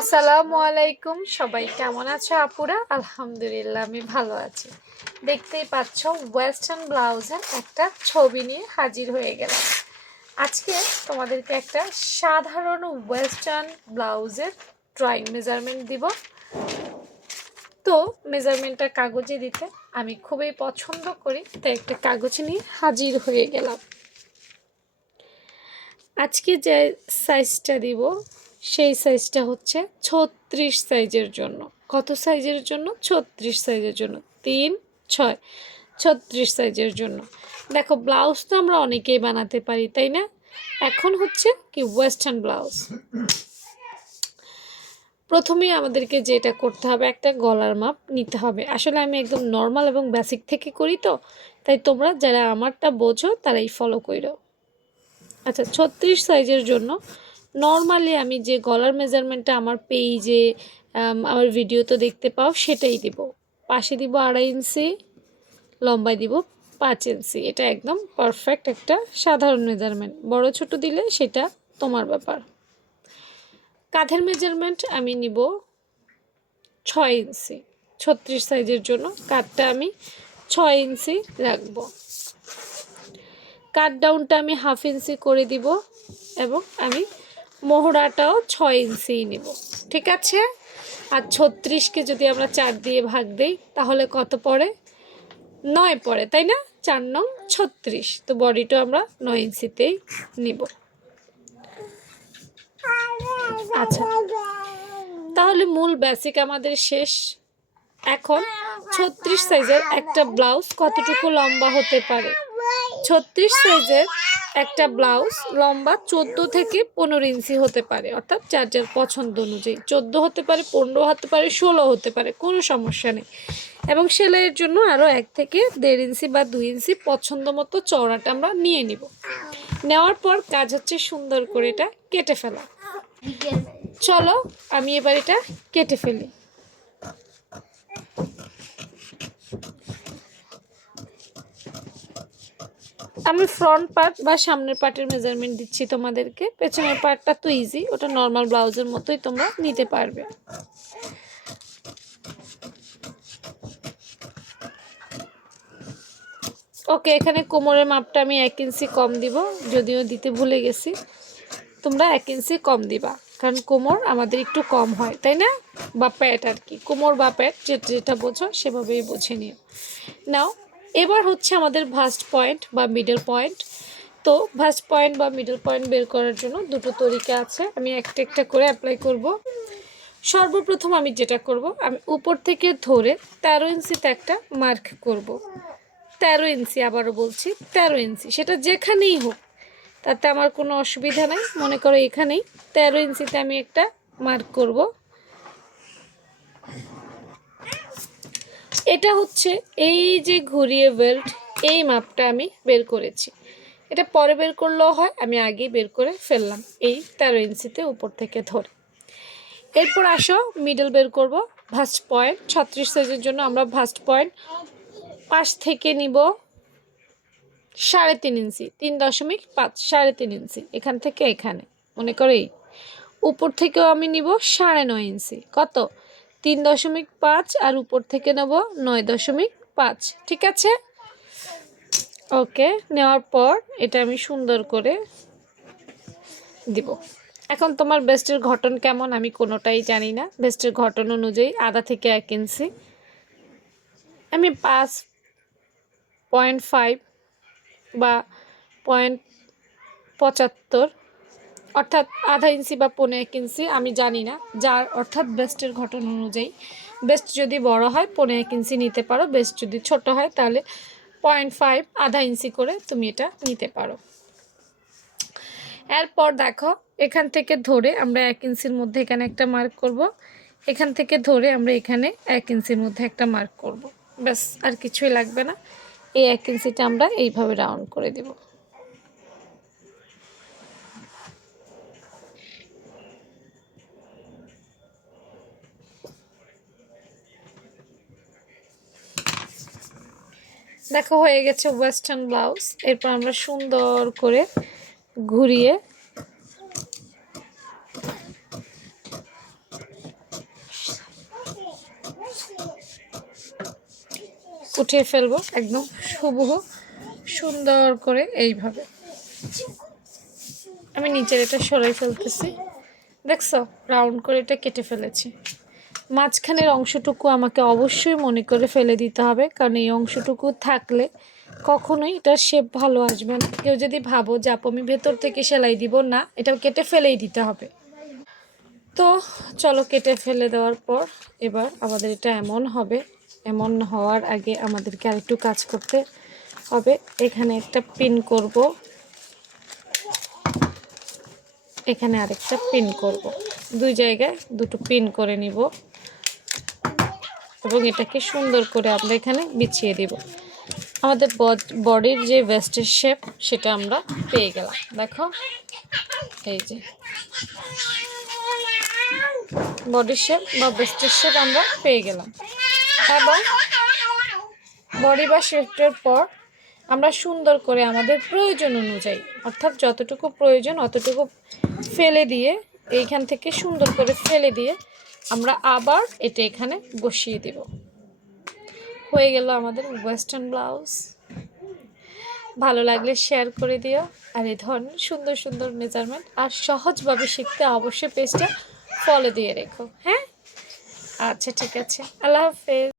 আসসালামু আলাইকুম, সবাই কেমন আছো আপুরা? আলহামদুলিল্লাহ আমি ভালো আছি। দেখতেই পাচ্ছ ওয়েস্টার্ন ব্লাউজের একটা ছবি নিয়ে হাজির হয়ে গেলাম। আজকে তোমাদেরকে একটা সাধারণ ওয়েস্টার্ন ব্লাউজের ড্রয়িং মেজারমেন্ট দিব। তো মেজারমেন্টটা কাগজে দিতে আমি খুবই পছন্দ করি, তাই একটা কাগজ নিয়ে হাজির হয়ে গেলাম। আজকে যে সাইজটা দিব সেই সাইজটা হচ্ছে 36 সাইজের জন্য। কত সাইজের জন্য? 36 সাইজের জন্য। 3, 6, 36 সাইজের জন্য। দেখো, ব্লাউজ তো আমরা অনেকেই বানাতে পারি, তাই না? এখন হচ্ছে কি ওয়েস্টার্ন ব্লাউজ। প্রথমেই আমাদেরকে যেটা করতে হবে, একটা গলার মাপ নিতে হবে। আসলে আমি একদম নর্মাল এবং বেসিক থেকে করি, তো তাই তোমরা যারা আমারটা বোঝো তারাই ফলো করো। আচ্ছা, 36 সাইজের জন্য নর্মালি আমি যে গলার মেজারমেন্টটা আমার পেজে আমার ভিডিও তো দেখতে পাও সেটাই দিব। পাশে দিব 2.5 ইঞ্চি, লম্বায় দিব 5 ইঞ্চি। এটা একদম পারফেক্ট একটা সাধারণ মেজারমেন্ট। বড় ছোট দিলে সেটা তোমার ব্যাপার। কাঁধের মেজারমেন্ট আমি নিব 6 ইঞ্চি। 36 সাইজের জন্য কাঁধটা আমি 6 ইঞ্চি রাখবো। কাট ডাউনটা আমি 1/2 ইঞ্চি করে দিব এবং আমি মোহরাটাও 6 ইঞ্চি নিব। ঠিক আছে? আর 36কে যদি আমরা 4 দিয়ে ভাগ দেই তাহলে কত পড়ে? 9 পড়ে, তাই না? 4 নং 36। তো বডিটা আমরা 9 ইঞ্চিতেই নিব। আচ্ছা, তাহলে মূল বেসিক আমাদের শেষ। এখন 36 সাইজের একটা ব্লাউজ কতটুকু লম্বা হতে পারে? 36 সাইজের একটা ব্লাউজ লম্বা 14 থেকে 15 ইঞ্চি হতে পারে, অর্থাৎ যার যার পছন্দ অনুযায়ী। 14 হতে পারে, 15 হতে পারে, 16 হতে পারে, কোনো সমস্যা নেই। এবং সেলাইয়ের জন্য আরও 1 থেকে 1.5 ইঞ্চি বা 2 ইঞ্চি পছন্দ মতো চওড়াটা আমরা নিয়ে নিব। নেওয়ার পর কাজ হচ্ছে সুন্দর করে এটা কেটে ফেলা। চলো আমি এবার এটা কেটে ফেলি। আমি ফ্রন্ট পার্ট বা সামনের পার্টের মেজারমেন্ট দিচ্ছি তোমাদেরকে। পেছনের পার্টটা তো ইজি, ওটা নর্মাল ব্লাউজের মতোই তোমরা নিতে পারবে। ওকে, এখানে কোমরের মাপটা আমি 1 ইঞ্চি কম দিব, যদিও দিতে ভুলে গেছি। তোমরা 1 ইঞ্চি কম দিবা, কারণ কোমর আমাদের একটু কম হয়, তাই না? বা প্যাট আর কি, কোমর বা প্যাট যেটা বোঝো সেভাবেই বুঝে নিও। নাও এবার হচ্ছে আমাদের ভাস্ট পয়েন্ট বা মিডল পয়েন্ট। তো ভাস্ট পয়েন্ট বা মিডল পয়েন্ট বের করার জন্য দুটো তরিকা আছে, আমি একটা একটা করে অ্যাপ্লাই করব। সর্বপ্রথম আমি যেটা করব, আমি উপর থেকে ধরে 13 ইঞ্চিতে একটা মার্ক করব। 13 ইঞ্চি, আবারও বলছি 13 ইঞ্চি, সেটা যেখানেই হোক তাতে আমার কোনো অসুবিধা নাই। মনে করো এখানেই 13 ইঞ্চিতে আমি একটা মার্ক করব। এটা হচ্ছে এই যে ঘুরিয়ে বেল্ট, এই মাপটা আমি বের করেছি। এটা পরে বের করলেও হয়, আমি আগেই বের করে ফেললাম এই 13 ইঞ্চিতে উপর থেকে ধরে। এরপর আসো মিডল বের করব। ভাস্ট পয়েন্ট 36 সাইজের জন্য আমরা ভাস্ট পয়েন্ট পাশ থেকে নিব 3.5 ইঞ্চি, 3.5, 3.5 ইঞ্চি এখান থেকে এখানে। মনে করো এই উপর থেকেও আমি নিব 9.5 ইঞ্চি। কত? 3.5 আর উপর থেকে নেব 9.5। ঠিক আছে? ওকে, নেওয়ার পর এটা আমি সুন্দর করে দিব। এখন তোমার বেস্টের গঠন কেমন আমি কোনোটাই জানি না। বেস্টের গঠন অনুযায়ী আধা থেকে 1 ইঞ্চি আমি 5.5 বা 0.75, অর্থাৎ আধা ইঞ্চি বা 1.5 ইঞ্চি, আমি জানি না যার, অর্থাৎ বেস্টের গঠন অনুযায়ী। বেস্ট যদি বড় হয় 1.5 ইঞ্চি নিতে পারো, বেস্ট যদি ছোট হয় তাহলে 0.5, আধা ইঞ্চি করে তুমি এটা নিতে পারো। এরপর দেখো, এখান থেকে ধরে আমরা 1 ইঞ্চির মধ্যে এখানে একটা মার্ক করব। এখান থেকে ধরে আমরা এখানে 1 ইঞ্চির মধ্যে একটা মার্ক করব। ব্যাস, আর কিছুই লাগবে না। এই 1 ইঞ্চিটা আমরা এইভাবে রাউন্ড করে দেব। দেখো হয়ে গেছে ওয়েস্টার্ন ব্লাউজ। এরপর আমরা সুন্দর করে ঘুরিয়ে উঠিয়ে ফেলবো একদম হুবহু সুন্দর করে এইভাবে। আমি নিচের এটা সরাই ফেলতেছি, দেখছো রাউন্ড করে এটা কেটে ফেলেছি। মাঝখানের অংশটুকু আমাকে অবশ্যই মনে করে ফেলে দিতে হবে, কারণ এই অংশটুকু থাকলে কখনোই এটার শেপ ভালো আসবে না। কেউ যদি ভাবো যে আপু আমি ভেতর থেকে সেলাই দিব, না, এটা কেটে ফেলেই দিতে হবে। তো চলো কেটে ফেলে দেওয়ার পর এবার আমাদের এটা এমন হবে। এমন হওয়ার আগে আমাদেরকে আরেকটু কাজ করতে হবে। এখানে একটা পিন করব, এখানে আরেকটা পিন করব, দুই জায়গায় দুটো পিন করে নিব এবং এটাকে সুন্দর করে আমরা এখানে বিছিয়ে দিব। আমাদের বডির যে ভেস্টের শেপ সেটা আমরা পেয়ে গেলাম। দেখো এই যে বডির শেপ বা ভেস্টের শেপ আমরা পেয়ে গেলাম। এবং বডি বা শেপটার পর আমরা সুন্দর করে আমাদের প্রয়োজন অনুযায়ী, অর্থাৎ যতটুকু প্রয়োজন অতটুকু ফেলে দিয়ে, এইখান থেকে সুন্দর করে ফেলে দিয়ে আমরা আবার এটা এখানে বসিয়ে দেব। হয়ে গেল আমাদের ওয়েস্টার্ন ব্লাউজ। ভালো লাগলে শেয়ার করে দিও। আর এই ধরনের সুন্দর সুন্দর মেজারমেন্ট আর সহজভাবে শিখতে অবশ্যই পেজটা ফলো দিয়ে রেখো। হ্যাঁ, আচ্ছা ঠিক আছে, আল্লাহ হাফেজ।